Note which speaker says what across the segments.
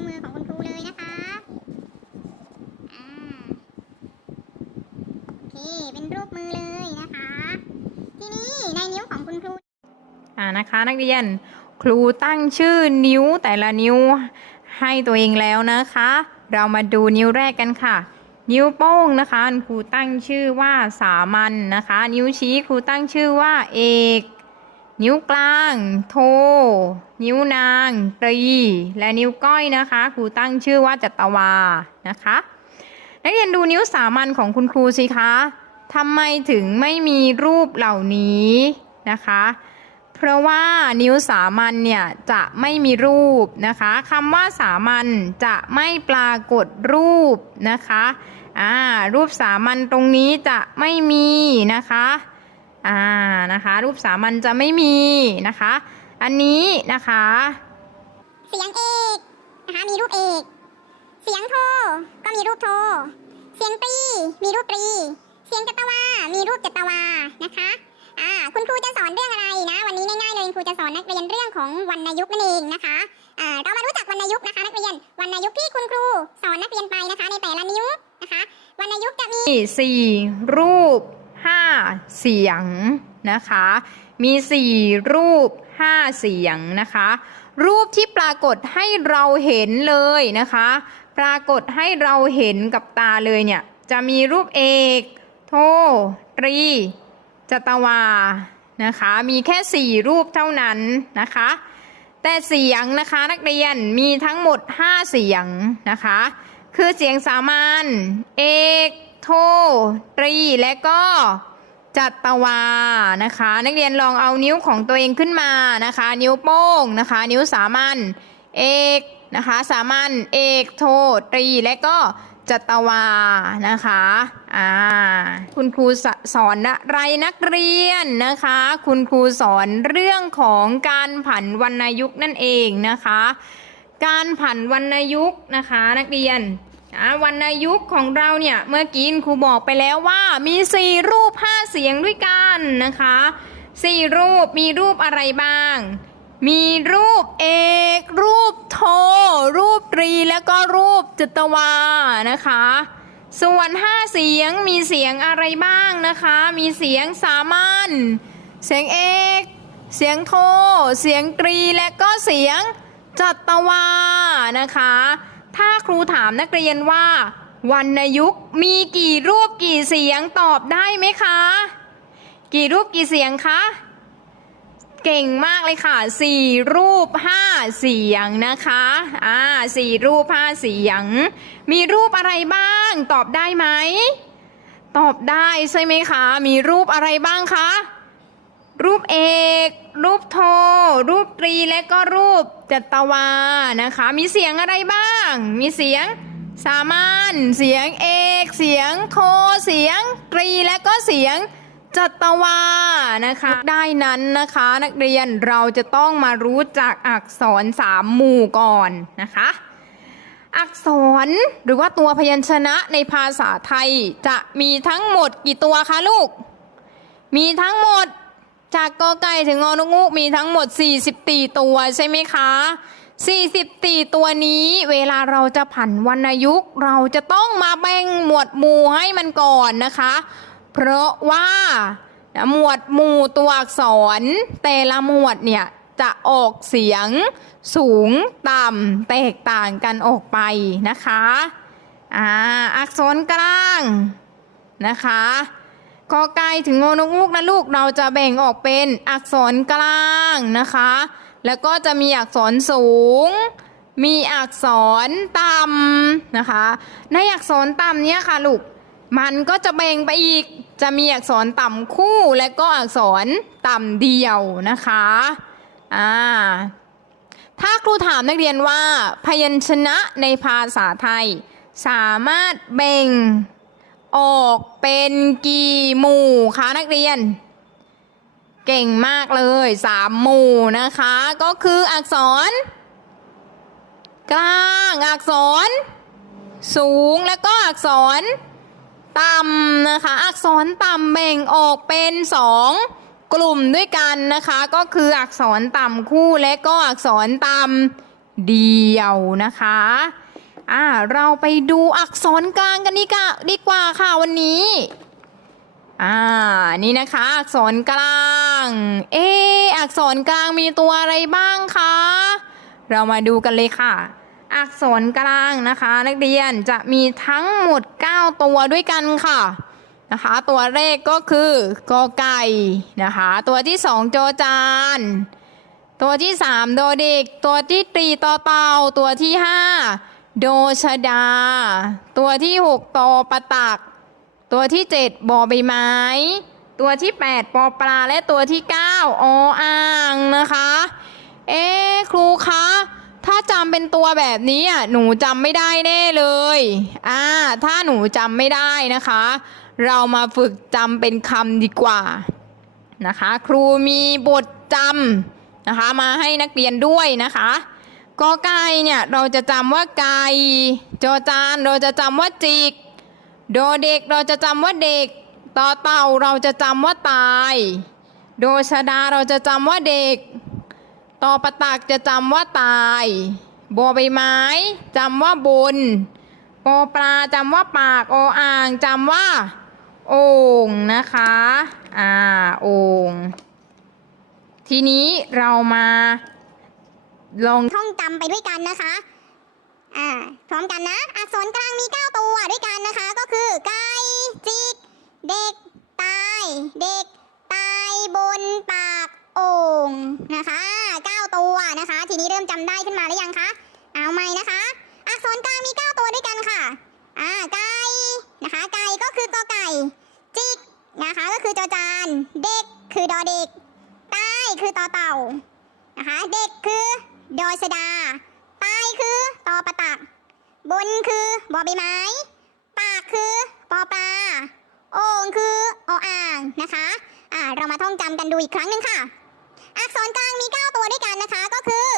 Speaker 1: วมือของคุณครูเลยนะคะอ่าโอเค เป็นรูปมือเลยนะคะ ทีนี้ในนิ้วของคุณครู
Speaker 2: อ่านะคะ นักเรียน ครูตั้งชื่อนิ้วแต่ละนิ้วให้ตัวเองแล้วนะคะ เรามาดูนิ้วแรกกันค่ะ นิ้วโป้งนะคะ ครูตั้งชื่อว่าสามัญนะคะ นิ้วชี้ครูตั้งชื่อว่าเอก นิ้วกลาง โท นิ้วนาง ตรี และนิ้วก้อยนะคะ ครูตั้งชื่อว่าจัตวา นะคะ นักเรียนดูนิ้วสามัญของคุณครูสิคะทำไมถึงไม่มีรูปเหล่านี้นะคะ เพราะว่านิ้วสามัญเนี่ยจะไม่มีรูปนะคะคำว่าสามัญจะไม่ปรากฏรูปนะคะอ่ารูปสามัญตรงนี้จะไม่มีนะคะ อ่านะคะ รูปสามัญจะไม่มีนะคะ อันนี้นะคะ
Speaker 1: เสียงเอกนะคะมีรูปเอก เสียงโทก็มีรูปโท เสียงตรีมีรูปตรี เสียงจัตวา มีรูปจัตวานะคะอ่าคุณครูจะสอนเรื่องอะไรนะ วันนี้ง่ายๆเลยคุณครูจะสอนนักเรียนเรื่องของวรรณยุกต์นั่นเองนะคะอ่าเรามารู้จักวรรณยุกต์นะคะ นักเรียนวรรณยุกต์ที่คุณครูสอนนักเรียนไปนะคะ ในแต่ละนิ้วนะคะวรรณยุกต์จะมี
Speaker 2: สี่รูป ห้าเสียงนะคะ มีสี่รูปห้าเสียงนะคะ รูปที่ปรากฏให้เราเห็นเลยนะคะ ปรากฏให้เราเห็นกับตาเลยเนี่ย จะมีรูปเอก โท ตรีจัตวา นะคะ มีแค่สี่รูปเท่านั้นนะคะ แต่เสียงนะคะนักเรียนมีทั้งหมด 5 เสียงนะคะ คือเสียงสามัญ เอก โท ตรี และก็จัตวานะคะ นักเรียนลองเอานิ้วของตัวเองขึ้นมานะคะ นิ้วโป้งนะคะ นิ้วสามัญเอกนะคะสามัญเอกโทตรี และก็จัตวานะคะอ่าคุณครูสสอนอะไรนักเรียนนะคะ คุณครูสอนเรื่องของการผันวรรณยุกต์นั่นเองนะคะ การผันวรรณยุกต์นะคะนักเรียน วรรณยุกต์ของเราเนี่ย เมื่อกี้ครูบอกไปแล้วว่ามีสี่รูปห้าเสียงด้วยกันนะคะสี่รูปมีรูปอะไรบ้าง มีรูปเอก รูปโท รูปตรี แล้วก็รูปจัตวานะคะ ส่วนห้าเสียงมีเสียงอะไรบ้างนะคะ มีเสียงสามัญ เสียงเอก เสียงโท เสียงตรี และก็เสียงจัตวานะคะ ถ้าครูถามนักเรียนว่าวรรณยุกต์มีกี่รูปกี่เสียงตอบได้ไหมคะ กี่รูปกี่เสียงคะเก่งมากเลยค่ะสี่รูปห้าเสียงนะคะอ่าสี่รูปห้าเสียง มีรูปอะไรบ้าง ตอบได้ไหม ตอบได้ใช่ไหมคะ มีรูปอะไรบ้างคะ รูปเอก รูปโท รูปตรีและก็รูปจัตวานะคะ มีเสียงอะไรบ้าง มีเสียงสามัญเสียงเอก เสียงโท เสียงตรีและก็เสียงจัตวานะคะได้นั้นนะคะ นักเรียนเราจะต้องมารู้จักอักษรสามหมู่ก่อนนะคะ อักษรหรือว่าตัวพยัญชนะในภาษาไทยจะมีทั้งหมดกี่ตัวคะลูก มีทั้งหมด จากกอไก่ถึงงอนุงูมีทั้งหมด 44 ตัวใช่ไหมคะ 44 ตัวนี้เวลาเราจะผันวรรณยุกต์ เราจะต้องมาแบ่งหมวดหมู่ให้มันก่อนนะคะ เพราะว่าหมวดหมู่ตัวอักษร แต่ละหมวดเนี่ยจะออกเสียงสูงต่ำแตกต่างกันออกไปนะคะอ่าอักษรกลางนะคะ กอไก่ถึงงอนกงูกนะลูกเราจะแบ่งออกเป็นอักษรกลางนะคะ แล้วก็จะมีอักษรสูง มีอักษรต่ำนะคะ ในอักษรต่ำเนี้ยค่ะลูกมันก็จะแบ่งไปอีกจะมีอักษรต่ำคู่และก็อักษรต่ำเดียวนะคะอ่าถ้าครูถามนักเรียนว่าพยัญชนะในภาษาไทย สามารถแบ่ง ออกเป็นกี่หมู่คะนักเรียน เก่งมากเลยสามหมู่นะคะ ก็คืออักษร กลางอักษร สูงแล้วก็อักษรต่ำนะคะ อักษรต่ำแบ่งออกเป็นสองกลุ่มด้วยกันนะคะ ก็คืออักษรต่ำคู่และก็อักษรต่ำเดียวนะคะ อ่าเราไปดูอักษรกลางกันดีกว่าดีกว่าค่ะวันนี้อ่านี่นะคะอักษรกลาง เอะอักษรกลางมีตัวอะไรบ้างคะเรามาดูกันเลยค่ะ อักษรกลางนะคะ นักเรียนจะมีทั้งหมด 9 ตัวด้วยกันค่ะนะคะ ตัวแรกก็คือกอไก่นะคะ ตัวที่สองจอจาน ตัวที่สามโดเด็ก ตัวที่ตีต่อเต่าตัวที่ห้า โดชดา ตัวที่หกตอปะตัก ตัวที่เจ็ดบอใบไม้ ตัวที่แปดปอปลาและตัวที่เก้าออ่างนะคะ เอ๊ครูคะถ้าจำเป็นตัวแบบนี้อะหนูจำไม่ได้แน่เลยอ่าถ้าหนูจำไม่ได้นะคะ เรามาฝึกจำเป็นคำดีกว่านะคะ ครูมีบทจำนะคะ มาให้นักเรียนด้วยนะคะ กอไก่เนี่ยเราจะจำว่าไก่จอจานเราจะจำว่าจิกโดเด็กเราจะจำว่าเด็กต่อเต่าเราจะจำว่าตาย โดชดาเราจะจำว่าเด็กต่อปะตักจะจำว่าตายบอใบไม้จำว่าบนปอปลาจำว่าปากออ่างจำว่า โอ่งนะคะอ่าโอ่งทีนี้เรามา ลอง
Speaker 1: ท่องจำไปด้วยกันนะคะ อ่า พร้อมกันนะ อักษรกลางมี 9 ตัวด้วยกันนะคะ ก็คือไก่จิก เด็ก ตาย เด็ก ตายบนปากโอ่งนะคะ 9 ตัวนะคะ ทีนี้เริ่มจำได้ขึ้นมาหรือยังคะ เอาใหม่นะคะ อักษรกลางมี 9 ตัวด้วยกันค่ะ อ่า ไก่นะคะ ไก่ก็คือกอไก่ จิกนะคะ ก็คือจอจาน เด็กคือดอเด็ก ตายคือต่อเต่า นะคะ เด็กคือ ดอชดาตายคือตอประตัก บนคือบอใบไม้ ปากคือปอปลา โอ่งคือออ่างนะคะ อ่า เรามาท่องจำกันดูอีกครั้งหนึ่งค่ะ อักษรกลางมี 9 ตัวด้วยกันนะคะ ก็คือ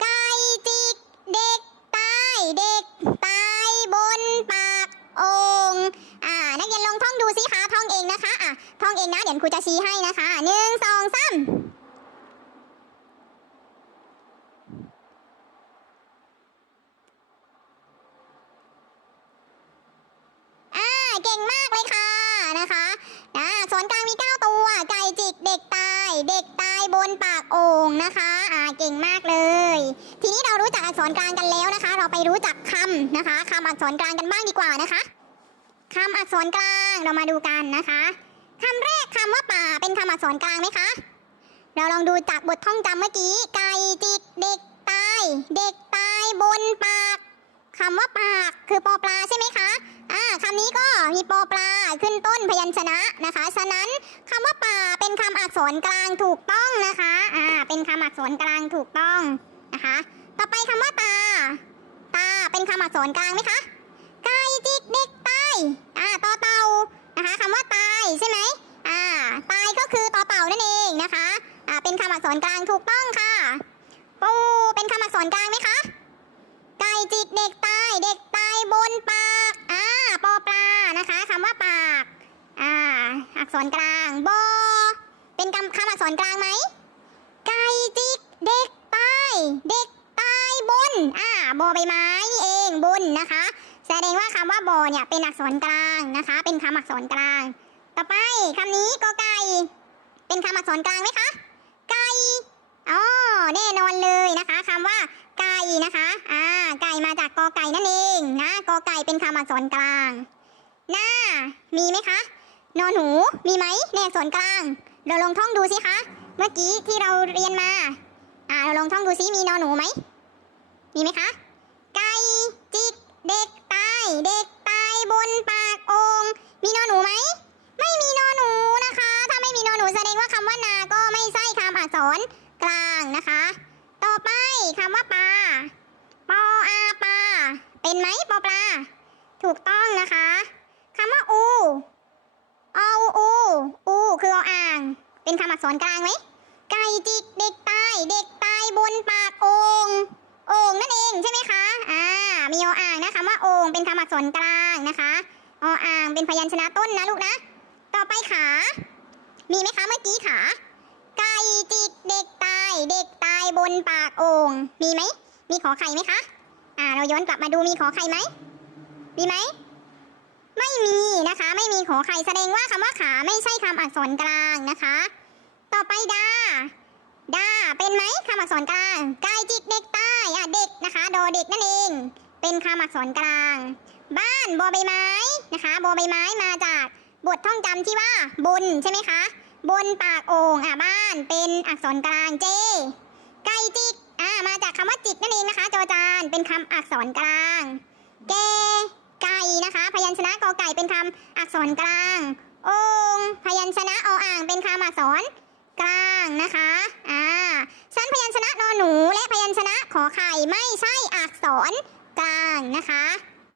Speaker 1: ไก่จิก เด็กตายเด็กตายบนปากโอ่งอ่า นักเรียนลองท่องดูสิคะ ท่องเองนะคะ อะ ท่องเองนะ เดี๋ยวครูจะชี้ให้นะคะหนึ่งสองสาม อ่าเก่งมากเลยค่ะนะคะอ่าส่วนกลางมี 9 ตัว ไก่จิกเด็กตาย เด็กตายบนปากโอ่งนะคะอ่าเก่งมากเลย ทีนี้เรารู้จักอักษรกลางกันแล้วนะคะ เราไปรู้จักคำนะคะคำอักษรกลางกันบ้างดีกว่านะคะคำอักษรกลางเรามาดูกันนะคะคำแรกคำว่าป่าเป็นคำอักษรกลางไหมคะ เราลองดูจากบทท่องจำเมื่อกี้ไก่จิกเด็กตาย เด็กตายบนปากคำว่าปากคือปอปลาใช่ไหมคะ อ่าคำนี้ก็มีปอปลาขึ้นต้นพยัญชนะนะคะ ฉะนั้นคำว่าป่าเป็นคำอักษรกลางถูกต้องนะคะอ่าเป็นคำอักษรกลางถูกต้องนะคะ ต่อไปคำว่าตา ตาเป็นคำอักษรกลางไหมคะไก่จิกเด็กตายอ่าต่อเต่านะคะคำว่าตายใช่ไหมอ่าตายก็คือต่อเต่านั่นเองนะคะอ่าเป็นคำอักษรกลางถูกต้องค่ะปูเป็นคำอักษรกลางไหมคะไก่จิกเด็กตายเด็กตายบนปาก อ่า ปอปลา นะคะคำว่าปาก อ่า อักษรกลางบอเป็นคำคำอักษรกลางไหมไก่จิกเด็กตายเด็กตายบนอ่าบอใบไม้เองบนนะคะ แสดงว่าคำว่าบอเนี่ยเป็นอักษรกลางนะคะ เป็นคำอักษรกลาง ต่อไปคำนี้กอไก่เป็นคำอักษรกลางไหมคะไก่อ๋อแน่นอนเลยนะคะคำว่าไก่นะคะอ่าไก่มาจากกอไก่นั่นเองนะกอไก่เป็นคำอักษรกลาง หน้ามีไหมคะ นอนหนูมีไหมในอักษรกลาง เราลองท่องดูสิคะ เมื่อกี้ที่เราเรียนมา อ่าเราลองท่องดูซิมีนอนหนูไหม มีไหมคะ ไก่จิกเด็กตายเด็กตายบนปากองมีนอนหนูไหม ไม่มีนอนหนูนะคะ ถ้าไม่มีนอนหนูแสดงว่าคำว่านาก็ไม่ใช่คำอักษรกลางนะคะ ต่อไปคำว่าปลาปออาปลาเป็นไหมปอปลา ถูกต้องนะคะคำว่าอู เอาอูอูคือเอาอ่าง เป็นคำอักษรกลางไหมไก่จิกเด็กตาย เด็กตายบนปากโองโอ่งนั่นเองใช่ไหมคะอ่ามีออ่างนะคำว่าโอ่งเป็นคำอักษรกลางนะคะออ่างเป็นพยัญชนะต้นนะลูกนะ ต่อไปขา มีไหมคะเมื่อกี้ขา ไก่จิกเด็กตาย เด็กตายบนปากโอ่งมีไหมมีขอไข่ไหมคะ อ่าเราย้อนกลับมาดูมีขอไข่ไหมมีไหม ไม่มีนะคะ ไม่มีขอไข่แสดงว่าคำว่าขาไม่ใช่คำอักษรกลางนะคะ ต่อไปดาดาเป็นไหมคำอักษรกลางกายจิกเด็กใต้อะเด็กนะคะ โดเด็กนั่นเอง เป็นคำอักษรกลาง บ้านบอใบไม้นะคะบอใบไม้มาจากบทท่องจำที่ว่าบนใช่ไหมคะ บนปากโอ่งอะบ้านเป็นอักษรกลางเจไก่จิกอ่ามาจากคำว่าจิกนั่นเองนะคะจอจานเป็นคำอักษรกลางเก นะคะ พยัญชนะกอไก่เป็นคำอักษรกลาง องพยัญชนะออ่างเป็นคำอักษรกลางนะคะอ่าชั้นพยัญชนะนอนหนู และพยัญชนะขอไข่ไม่ใช่อักษรกลางนะคะ